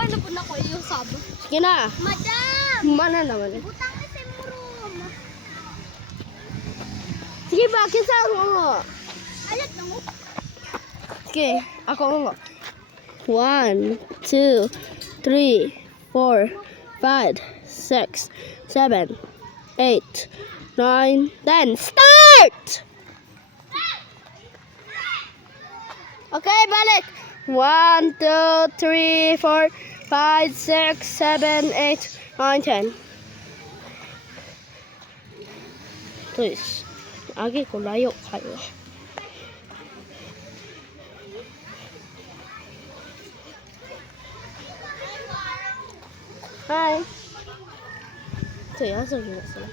Wala po na ko yung sab. Sige na. Madam! Mana naman eh. Butang na sa room. Sige ba, kisa mo. Alat na mo. Sige, ako mo. 1, 2, 3, 4, 5, 6, 7, 8, 9, 10. Start! Okay, balik. 1, 2, 3, 4, 5, 6, 7, 8, 9, 10. Please. Agi ko layo kayo. Hi. Ito yung sabi na sila.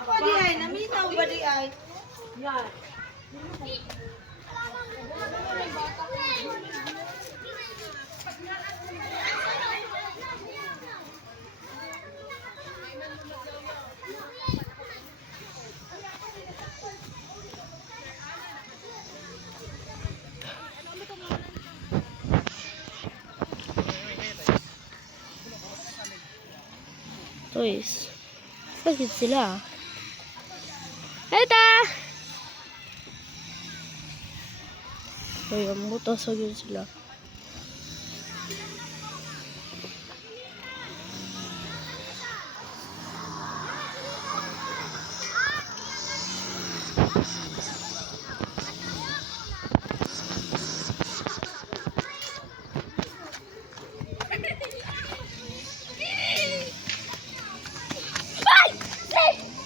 Pwede ay, naminaw ba di ay? Yan. Toys. Bakit sila? Eta! Ay, ang buta sa yun sila.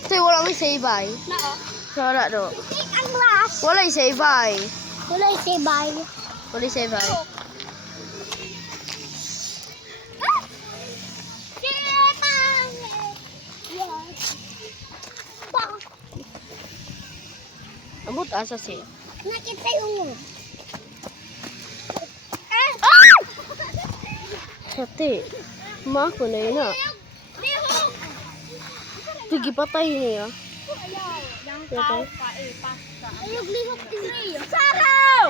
Tay, wala may saybay. Nao. Wala do. Take ang glass. Wala yung saybay. Wala isibay. Wala yung saybay. Ambot asa siya. Nakita yung Sate. Mako na yun ah. Sige, patay niya. Patay. ayog lihok din rin. Saraw!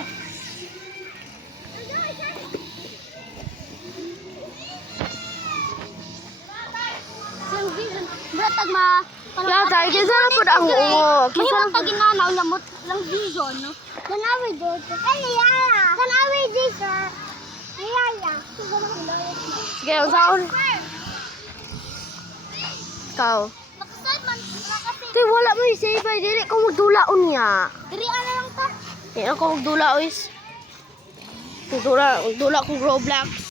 Bratag ma. Yata, kinsa na po ang umo. Kinsa Mahimong pag ginanaw lamot lang vision, no? Tanawi dito. Ay, yaya. Tanawi dito. Yaya. Sige, ang saon. Ikaw. Nakasad man kasi. Tay, wala mo yung saybay. Dili ko magdulaon niya. Diri ana lang ta. Dili ako magdula, ois. Magdula kong Roblox.